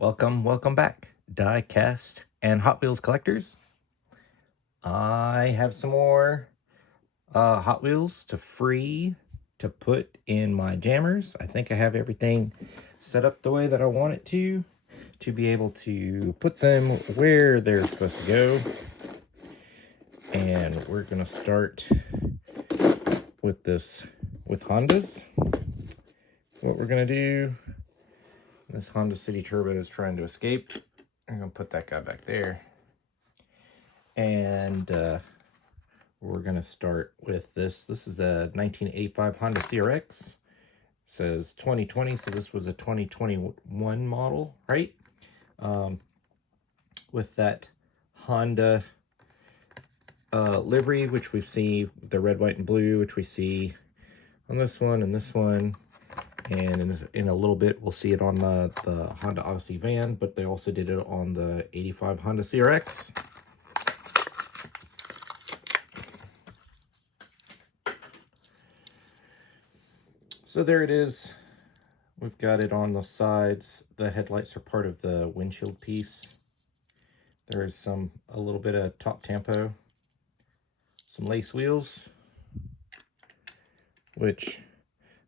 Welcome back, diecast and Hot Wheels collectors. I have some more Hot Wheels to put in my jammers. I think I have everything set up the way that I want it to be able to put them where they're supposed to go. And we're gonna start with Hondas. What we're gonna do, this Honda City Turbo is trying to escape. I'm gonna put that guy back there. And we're gonna start with this. This is a 1985 Honda CRX. It says 2020, so this was a 2021 model, right? With that Honda livery, which we see the red, white, and blue, which we see on this one and this one. And in a little bit, we'll see it on the Honda Odyssey van, but they also did it on the 85 Honda CRX. So there it is. We've got it on the sides. The headlights are part of the windshield piece. There's a little bit of top tampo, some lace wheels, which,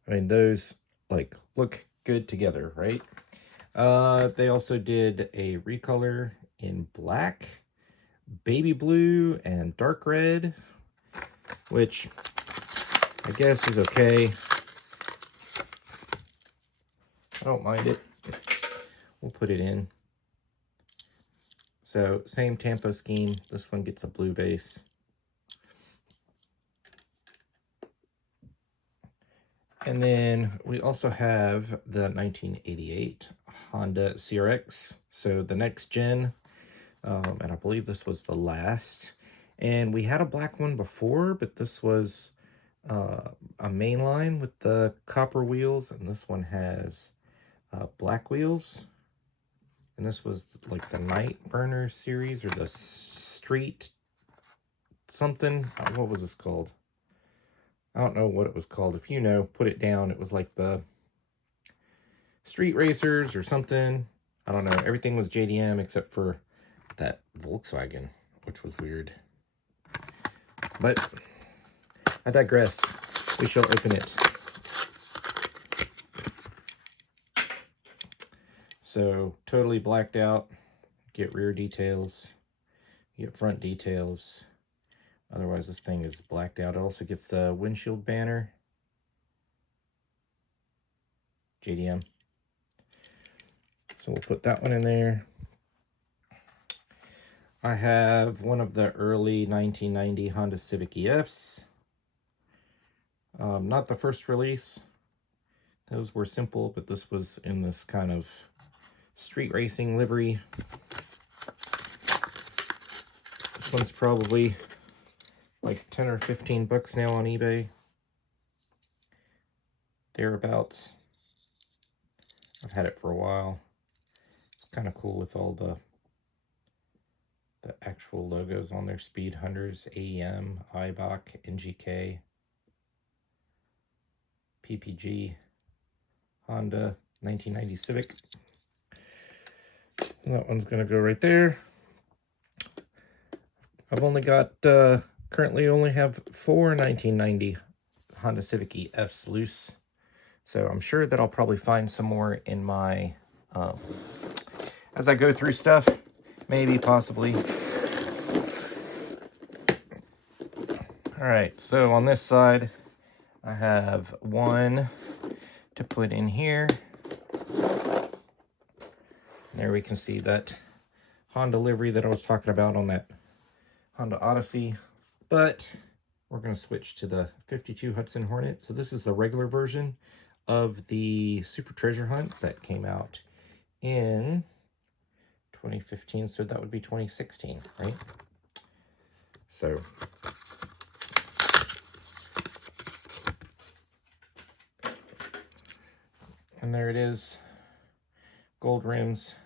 I mean, those like look good together, right? They also did a recolor in black, baby blue, and dark red, which I guess is okay. I don't mind it. We'll put it in. So same tampo scheme. This one gets a blue base. And then we also have the 1988 Honda CRX. So the next gen, and I believe this was the last. And we had a black one before, but this was a mainline with the copper wheels, and this one has black wheels. And this was like the Night Burner series, or the Street something. What was this called? I don't know what it was called. If you know, put it down. It was like the Street Racers or something. I don't know. Everything was JDM except for that Volkswagen, which was weird. But I digress. We shall open it. So totally blacked out. Get rear details. Get front details. Otherwise, this thing is blacked out. It also gets the windshield banner. JDM. So we'll put that one in there. I have one of the early 1990 Honda Civic EFs. Not the first release. Those were simple, but this was in this kind of street racing livery. This one's probably like 10 or 15 bucks now on eBay. Thereabouts. I've had it for a while. It's kind of cool with all the actual logos on there. Speed Hunters, AEM, IBOC, NGK, PPG, Honda, 1990 Civic. That one's going to go right there. I've only got, currently only have 4 1990 Honda Civic EFs loose. So I'm sure that I'll probably find some more in my, as I go through stuff, maybe, possibly. All right, so on this side, I have one to put in here. There we can see that Honda livery that I was talking about on that Honda Odyssey. But we're going to switch to the 52 Hudson Hornet. So this is the regular version of the Super Treasure Hunt that came out in 2015. So that would be 2016, right? So and there it is. Gold rims,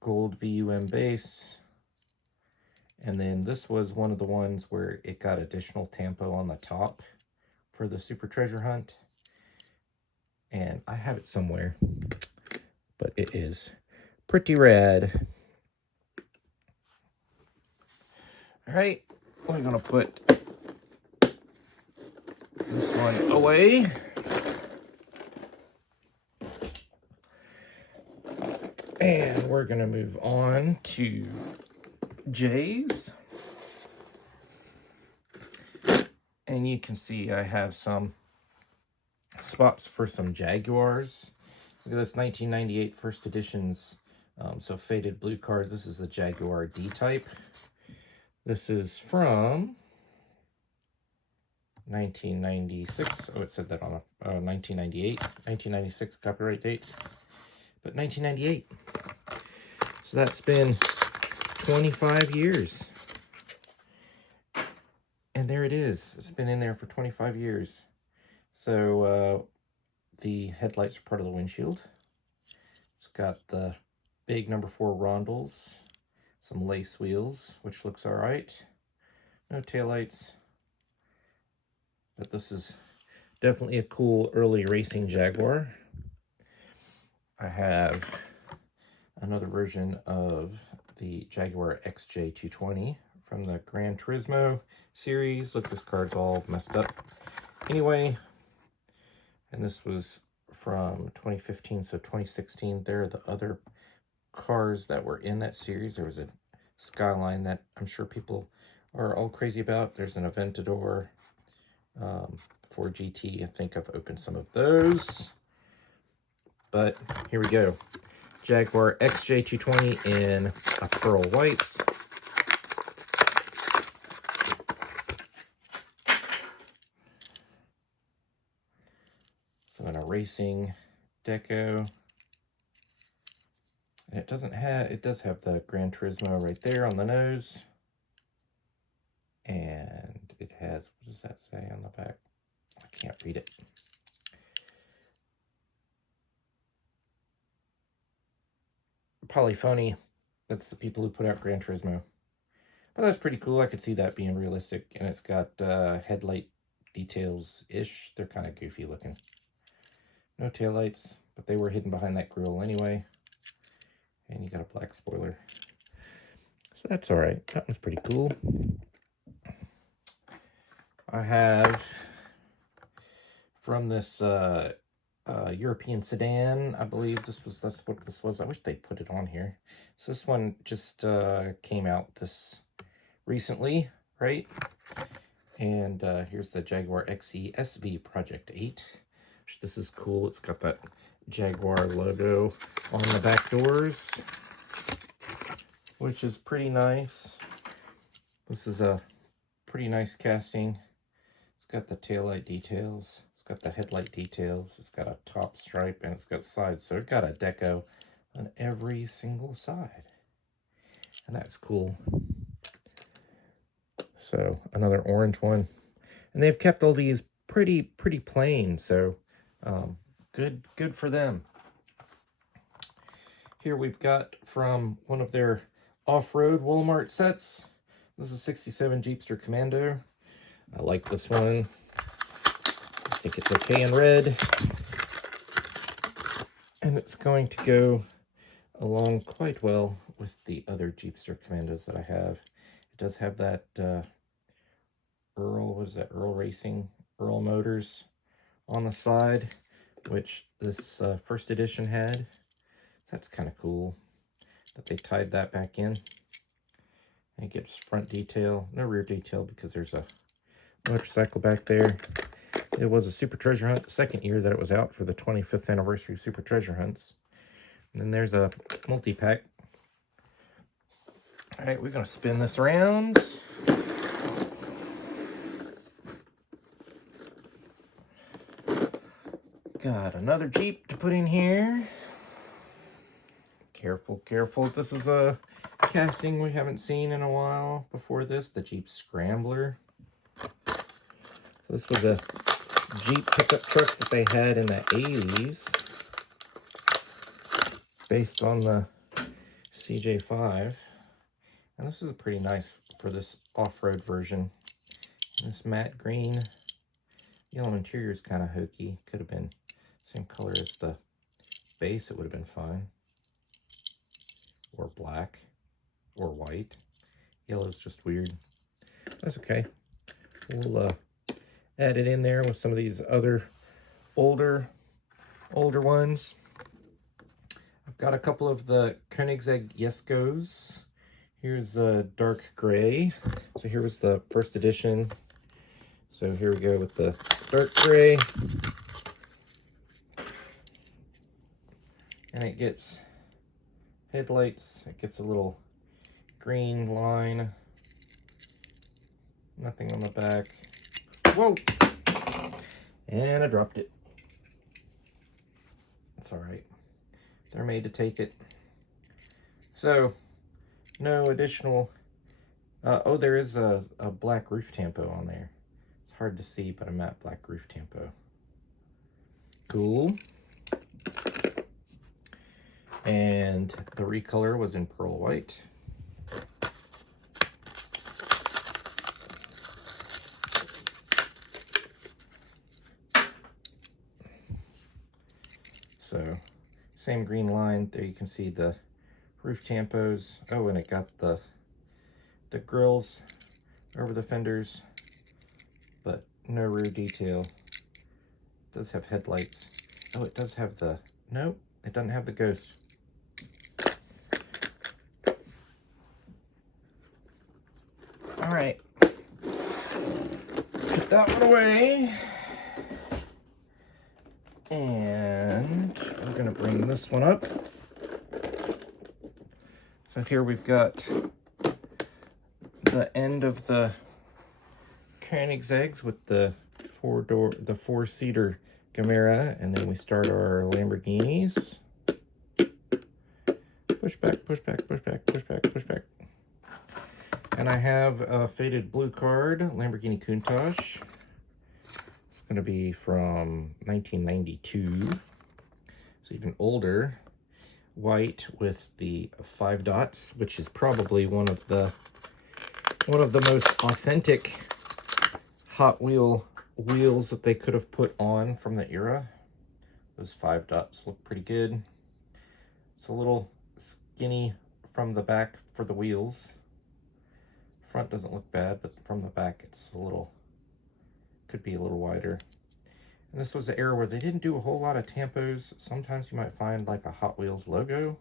gold VUM base. And then this was one of the ones where it got additional tampo on the top for the Super Treasure Hunt. And I have it somewhere, but it is Pretty rad. All right, we're gonna put this one away. And we're gonna move on to Jay's. And you can see I have some spots for some Jaguars. Look at this 1998 first editions, so faded blue card. This is the Jaguar D-Type. This is from 1996. Oh, it said that on a 1998, 1996 copyright date, but 1998. So that's been 25 years. And there it is. It's been in there for 25 years. So the headlights are part of the windshield. It's got the big number 4 rondels, some lace wheels, which looks all right. No taillights. But this is definitely a cool early racing Jaguar. I have another version of the Jaguar XJ220 from the Gran Turismo series. Look, this card's all messed up. Anyway, and this was from 2015, so 2016. There are the other cars that were in that series. There was a Skyline that I'm sure people are all crazy about. There's an Aventador, 4GT. I think I've opened some of those. But here we go. Jaguar XJ220 in a pearl white. So in a racing deco. And it does have the Gran Turismo right there on the nose. And it has, what does that say on the back? I can't read it. Polyphony. That's the people who put out Gran Turismo. But that's pretty cool. I could see that being realistic. And it's got headlight details-ish. They're kind of goofy looking. No taillights, but they were hidden behind that grille anyway. And you got a black spoiler. So that's all right. That one's pretty cool. I have from this European sedan, I believe that's what this was. I wish they put it on here. So this one just came out this recently, right? And here's the Jaguar XE SV Project 8. This is cool. It's got that Jaguar logo on the back doors, which is pretty nice. This is a pretty nice casting. It's got the taillight details. It's got the headlight details. It's got a top stripe and it's got sides. So it's got a deco on every single side. And that's cool. So another orange one. And they've kept all these pretty plain. So good for them. Here we've got from one of their off-road Walmart sets. This is 67 Jeepster Commando. I like this one. I think it's okay in red. And it's going to go along quite well with the other Jeepster Commandos that I have. It does have that Earl Racing, Earl Motors on the side, which this first edition had. So that's kind of cool that they tied that back in. And it gives front detail, no rear detail because there's a motorcycle back there. It was a Super Treasure Hunt the second year that it was out for the 25th anniversary Super Treasure Hunts. And then there's a multi-pack. All right, we're going to spin this around. Got another Jeep to put in here. Careful, careful. This is a casting we haven't seen in a while before this, the Jeep Scrambler. So this was a Jeep pickup truck that they had in the 80s, based on the CJ5. And this is pretty nice for this off-road version. This matte green yellow interior is kind of hokey. Could have been same color as the base, it would have been fine. or black or white. Yellow's just weird. That's okay. We'll add it in there with some of these other older ones. I've got a couple of the Koenigsegg Yeskos. Here's a dark gray. So here was the first edition. So here we go with the dark gray. And it gets headlights. It gets a little green line. Nothing on the back. Whoa! And I dropped it. It's all right. They're made to take it. So, no additional... oh, there is a black roof tampo on there. It's hard to see, but a matte black roof tampo. Cool. And the recolor was in pearl white. So, same green line. There you can see the roof tampos. Oh, and it got the grills over the fenders, but no rear detail. It does have headlights. Oh, it does have the... Nope, it doesn't have the ghost. All right. Put that one away. And we're going to bring this one up. So here we've got the end of the Koenigsegg's with the four-seater Gamera, and then we start our Lamborghinis. Push back, push back, push back, push back, push back. And I have a faded blue card, Lamborghini Countach. It's going to be from 1992. It's even older. White with the 5 dots, which is probably one of the most authentic Hot wheels that they could have put on from the era. Those 5 dots look pretty good. It's a little skinny from the back for the wheels. Front doesn't look bad, but from the back it's could be a little wider. And this was the era where they didn't do a whole lot of tampos. Sometimes you might find like a Hot Wheels logo,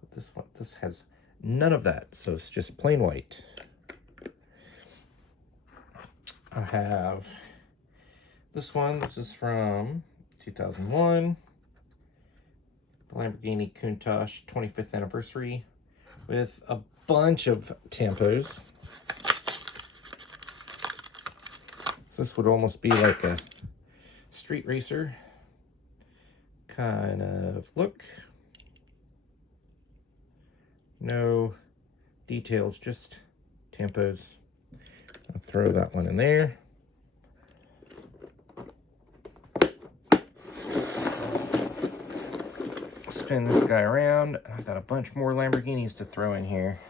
but this has none of that, so it's just plain white. I have this one. This is from 2001, the Lamborghini Countach 25th anniversary, with a bunch of tampos. So this would almost be like a street racer kind of look. No details, just tampos. I'll throw that one in there. Spin this guy around. I've got a bunch more Lamborghinis to throw in here.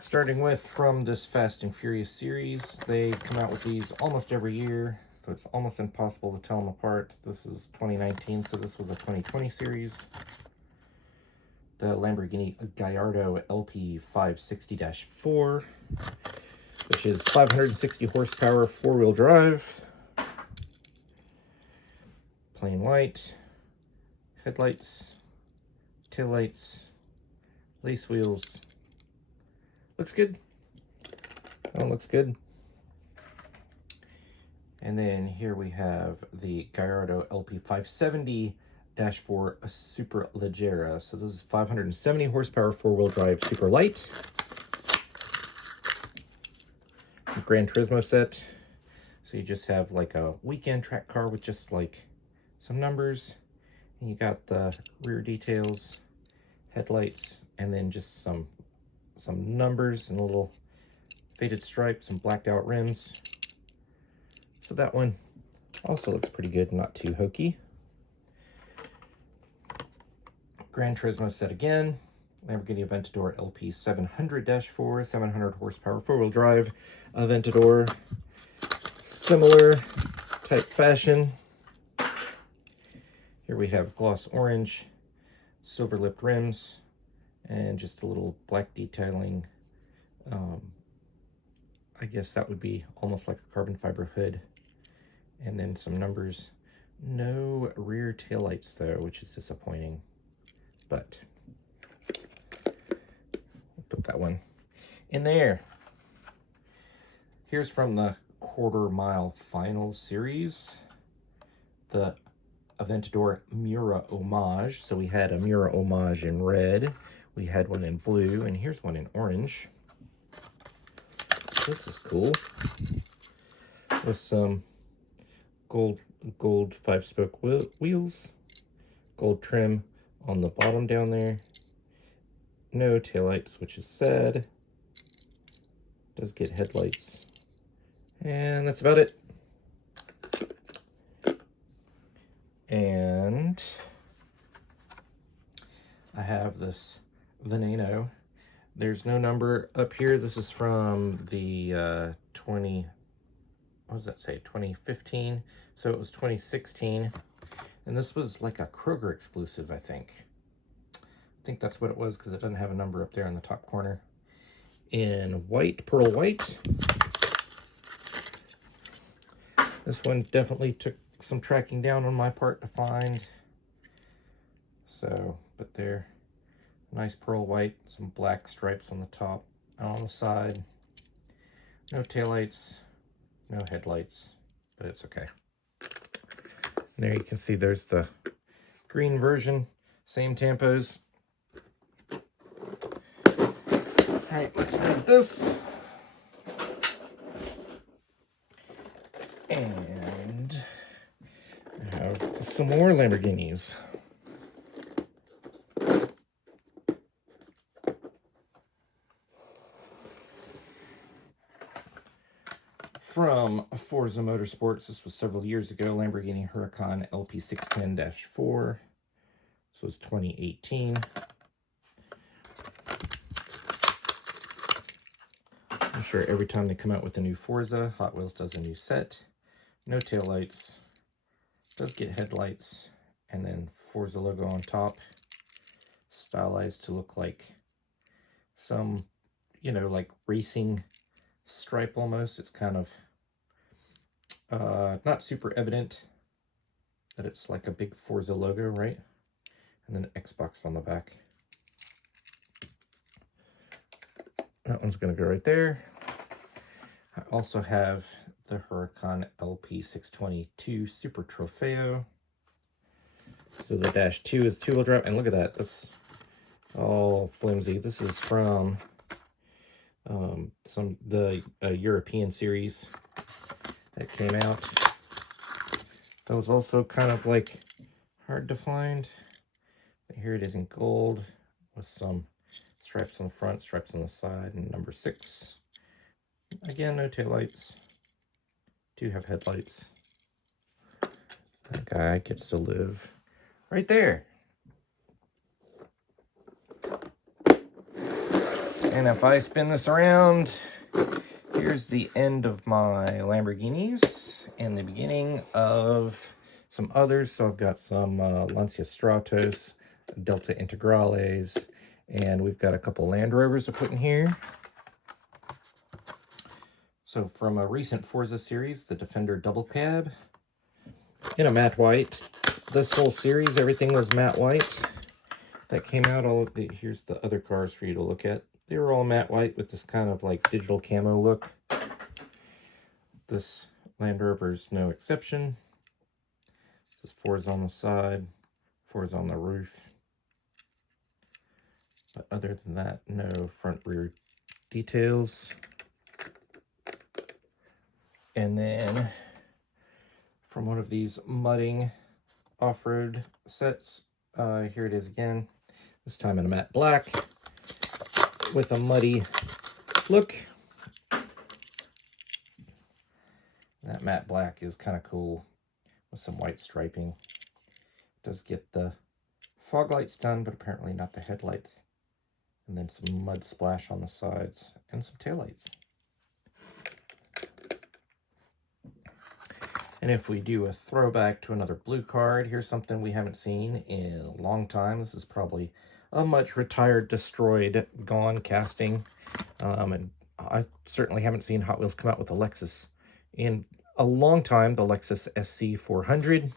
Starting with from this Fast and Furious series. They come out with these almost every year, so it's almost impossible to tell them apart. This is 2019, so this was a 2020 series. The Lamborghini Gallardo LP 560-4, which is 560 horsepower, 4-wheel drive. Plain white, headlights, taillights, lace wheels. Looks good. That one looks good. And then here we have the Gallardo LP 570-4 Super Leggera. So this is 570 horsepower, 4-wheel drive, super light. Gran Turismo set. So you just have like a weekend track car with just like some numbers. And you got the rear details, headlights, and then just some numbers and little faded stripes and blacked out rims. So that one also looks pretty good, not too hokey. Gran Turismo set again. Lamborghini Aventador LP 700-4, 700 horsepower, 4-wheel drive Aventador. Similar type fashion. Here we have gloss orange, silver lipped rims, and just a little black detailing. I guess that would be almost like a carbon fiber hood. And then some numbers. No rear taillights though, which is disappointing. But I'll put that one in there. Here's from the Quarter Mile Finals series, the Aventador Mura Homage. So we had a Mura Homage in red, we had one in blue, and here's one in orange. This is cool. With some gold 5-spoke wheels, gold trim on the bottom down there. No taillights, which is sad. Does get headlights. And that's about it. And I have this Veneno. There's no number up here. This is from the what does that say? 2015. So it was 2016. And this was like a Kroger exclusive, I think. I think that's what it was because it doesn't have a number up there in the top corner. In white, pearl white. This one definitely took some tracking down on my part to find. So, but they're nice pearl white, some black stripes on the top and on the side. No taillights, no headlights, but it's okay. And there you can see there's the green version, same tampos. All right, let's move this. And I have some more Lamborghinis. From Forza Motorsports, this was several years ago, Lamborghini Huracan LP610-4. This was 2018. I'm sure every time they come out with a new Forza, Hot Wheels does a new set. No taillights, does get headlights, and then Forza logo on top, stylized to look like some, you know, like racing stripe almost. It's kind of not super evident that it's like a big Forza logo, right? And then Xbox on the back. That one's going to go right there. I also have the Huracan LP622 Super Trofeo. So the Dash 2 is two-wheel drive, and look at that. That's all flimsy. This is from the European series that came out. That was also kind of like hard to find. But here it is in gold with some stripes on the front, stripes on the side, and number 6. Again, no taillights. Do have headlights. That guy gets to live right there. And if I spin this around, here's the end of my Lamborghinis and the beginning of some others. So I've got some Lancia Stratos, Delta Integrales, and we've got a couple Land Rovers to put in here. So from a recent Forza series, the Defender Double Cab in a matte white. This whole series, everything was matte white. That came out, here's the other cars for you to look at. They were all matte white with this kind of like digital camo look. This Land Rover's no exception. This is Forza on the side, Forza on the roof. But other than that, no front rear details. And then from one of these mudding off-road sets, here it is again, this time in a matte black with a muddy look. That matte black is kind of cool with some white striping. It does get the fog lights done, but apparently not the headlights. And then some mud splash on the sides and some taillights. And if we do a throwback to another blue card, here's something we haven't seen in a long time. This is probably a much retired, destroyed, gone casting. And I certainly haven't seen Hot Wheels come out with a Lexus in a long time, the Lexus SC 400.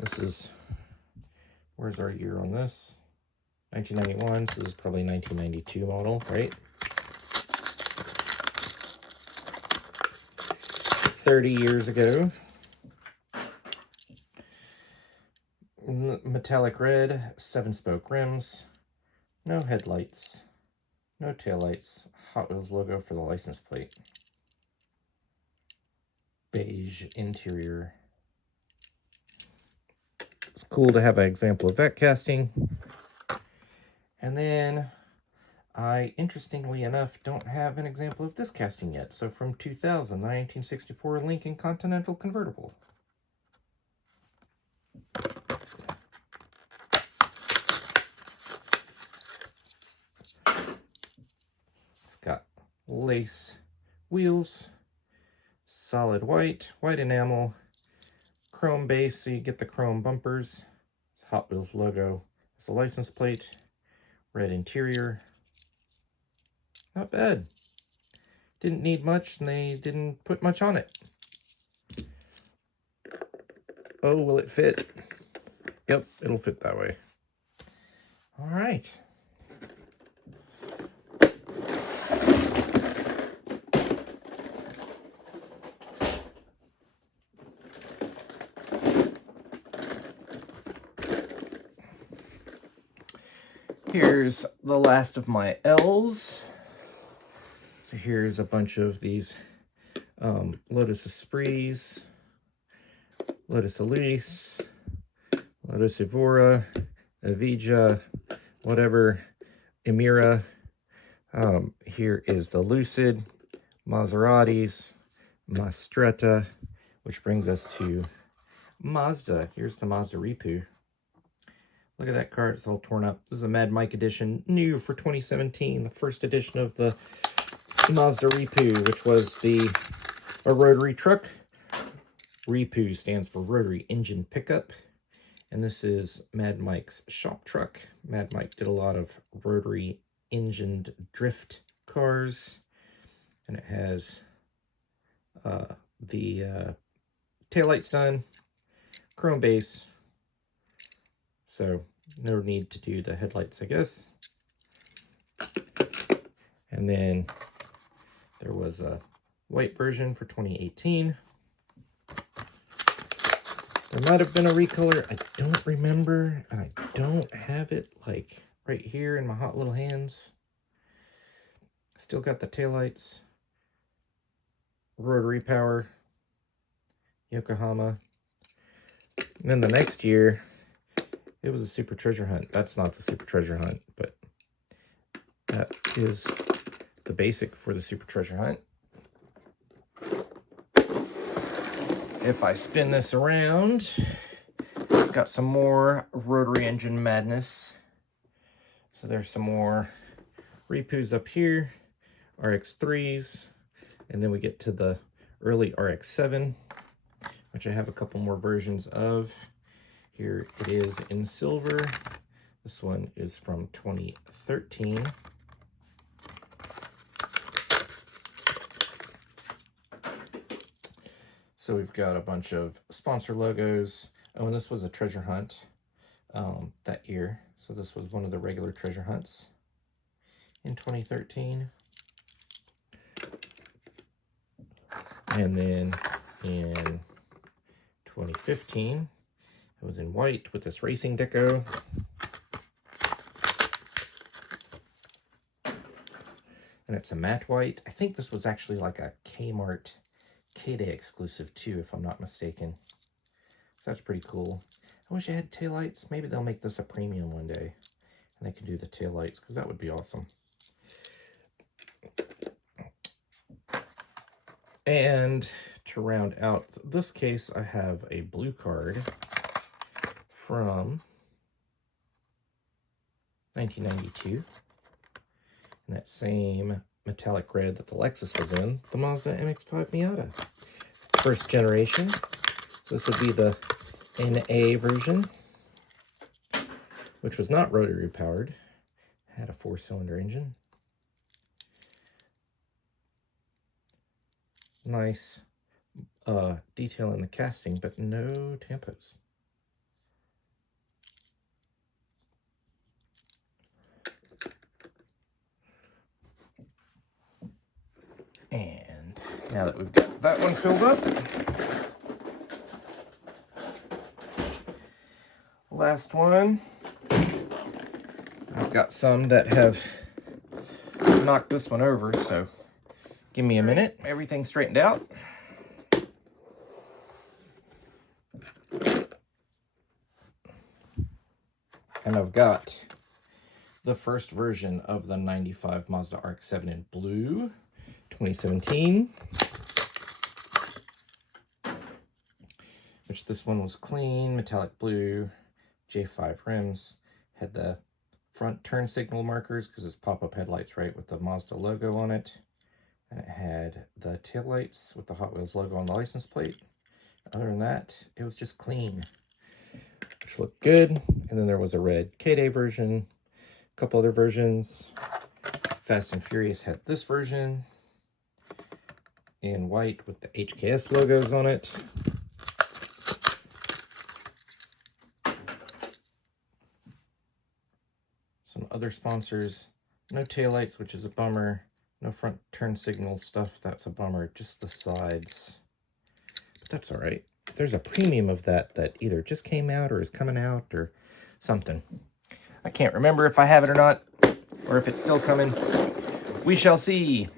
This is, where's our year on this? 1991, so this is probably 1992 model, right? 30 years ago. Metallic red, 7-spoke rims, no headlights, no taillights, Hot Wheels logo for the license plate. Beige interior. It's cool to have an example of that casting. And then I, interestingly enough, don't have an example of this casting yet. So from 2000, the 1964 Lincoln Continental convertible. It's got lace wheels, solid white enamel, chrome base, so you get the chrome bumpers. Hot Wheels logo. It's a license plate, red interior. Not bad. Didn't need much, and they didn't put much on it. Oh, will it fit? Yep, it'll fit that way. All right. Here's the last of my L's. So here's a bunch of these Lotus Esprits, Lotus Elise, Lotus Evora, Evija, whatever, Emira. Here is the Lucid, Maseratis, Mastretta, which brings us to Mazda. Here's the Mazda Repu. Look at that card, it's all torn up. This is a Mad Mike edition, new for 2017, the first edition of the Mazda Repu, which was a rotary truck. Repu stands for Rotary Engine Pickup. And this is Mad Mike's shop truck. Mad Mike did a lot of rotary engined drift cars. And it has the taillights done, chrome base. So no need to do the headlights, I guess. And then there was a white version for 2018. There might have been a recolor. I don't remember. And I don't have it like right here in my hot little hands. Still got the taillights. Rotary power. Yokohama. And then the next year, it was a Super Treasure Hunt. That's not the Super Treasure Hunt, but that is the basic for the Super Treasure Hunt. If I spin this around, got some more rotary engine madness. So there's some more Repus up here, RX3s, and then we get to the early RX7, which I have a couple more versions of. Here it is in silver. This one is from 2013. So we've got a bunch of sponsor logos. Oh, and this was a treasure hunt that year. So this was one of the regular treasure hunts in 2013. And then in 2015, it was in white with this racing deco. And it's a matte white. I think this was actually like a Kmart K-Day exclusive too, if I'm not mistaken. So that's pretty cool. I wish I had taillights. Maybe they'll make this a premium one day. And they can do the taillights, because that would be awesome. And to round out this case, I have a blue card from 1992. And that same metallic red that the Lexus was in, the Mazda MX-5 Miata. first generation. So this would be the NA version, which was not rotary powered, had a 4-cylinder engine. Nice detail in the casting, but no tampos. And now that we've got that one filled up, last one. I've got some that have knocked this one over, so give me a minute. Everything's straightened out. And I've got the first version of the 95 Mazda RX-7 in blue, 2017. Which this one was clean, metallic blue, J5 rims, had the front turn signal markers because it's pop-up headlights, right, with the Mazda logo on it. And it had the taillights with the Hot Wheels logo on the license plate. Other than that, it was just clean, which looked good. And then there was a red K-Day version, a couple other versions. Fast and Furious had this version in white with the HKS logos on it. Some other sponsors, no taillights, which is a bummer. No front turn signal stuff, that's a bummer. Just the sides. But that's all right. There's a premium of that either just came out or is coming out or something. I can't remember if I have it or not, or if it's still coming. We shall see.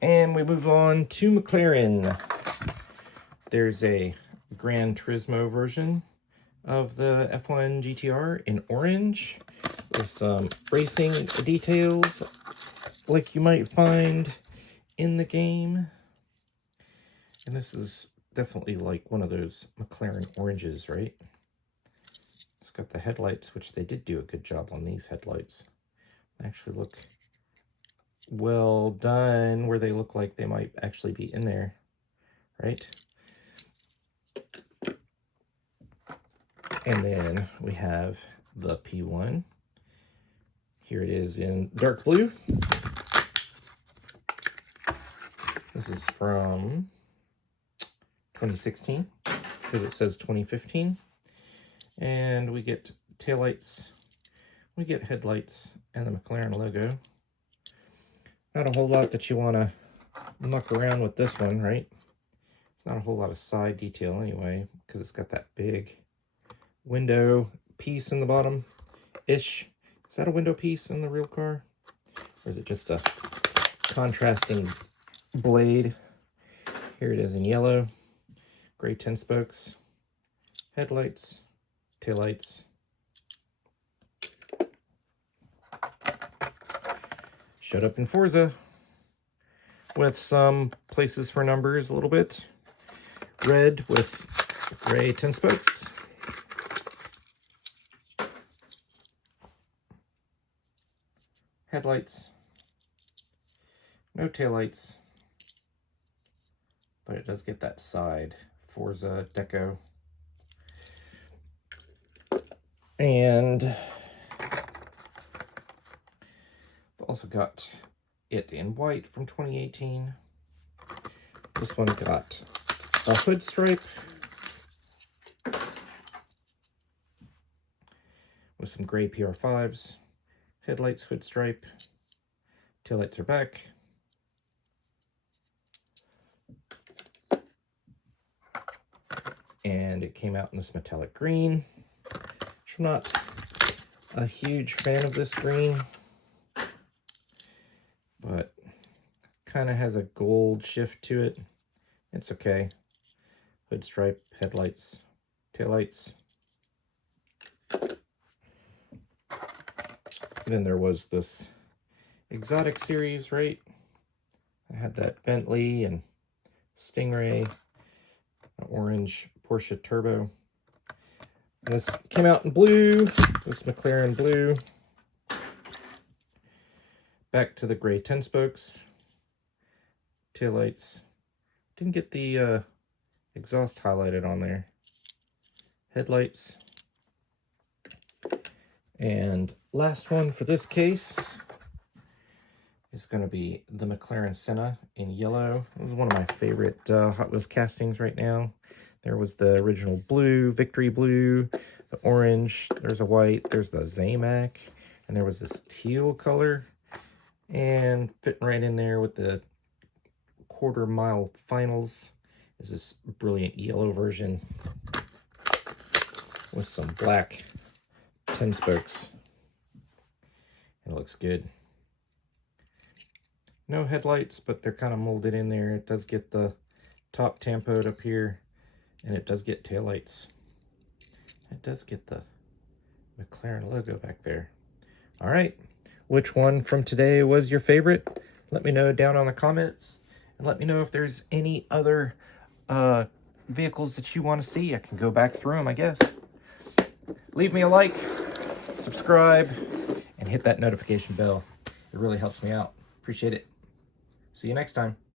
And we move on to McLaren. There's a Gran Turismo version of the F1 GTR in orange with some racing details like you might find in the game. And this is definitely like one of those McLaren oranges, right? It's got the headlights, which they did do a good job on these headlights. They actually look well done, where they look like they might actually be in there, right? And then we have the P1. Here it is in dark blue. This is from 2016 because it says 2015. And we get taillights, we get headlights, and the McLaren logo. Not a whole lot that you want to muck around with this one, right? It's not a whole lot of side detail anyway, because it's got that big window piece in the bottom-ish. Is that a window piece in the real car? Or is it just a contrasting blade? Here it is in yellow. Gray 10 spokes. Headlights. Taillights. Showed up in Forza with some places for numbers a little bit. Red with gray 10 spokes. Headlights. No taillights. But it does get that side Forza deco. And also got it in white from 2018. This one got a hood stripe with some gray PR5s. Headlights, hood stripe. Taillights are back. And it came out in this metallic green, which I'm not a huge fan of this green, but kind of has a gold shift to it. It's okay. Hood stripe, headlights, taillights. Then there was this exotic series, right? I had that Bentley and Stingray, an orange Porsche Turbo. And this came out in blue, this McLaren blue. Back to the gray 10 spokes. Taillights. Didn't get the exhaust highlighted on there. Headlights. And last one for this case is going to be the McLaren Senna in yellow. This is one of my favorite Hot Wheels castings right now. There was the original blue, Victory Blue, the orange, there's a white, there's the Zamac, and there was this teal color. And fitting right in there with the quarter-mile finals is this brilliant yellow version with some black 10 spokes. It looks good. No headlights, but they're kind of molded in there. It does get the top tampoed up here, and it does get taillights. It does get the McLaren logo back there. All right, which one from today was your favorite? Let me know down on the comments, and let me know if there's any other vehicles that you want to see. I can go back through them, I guess. Leave me a like, subscribe, and hit that notification bell. It really helps me out. Appreciate it. See you next time.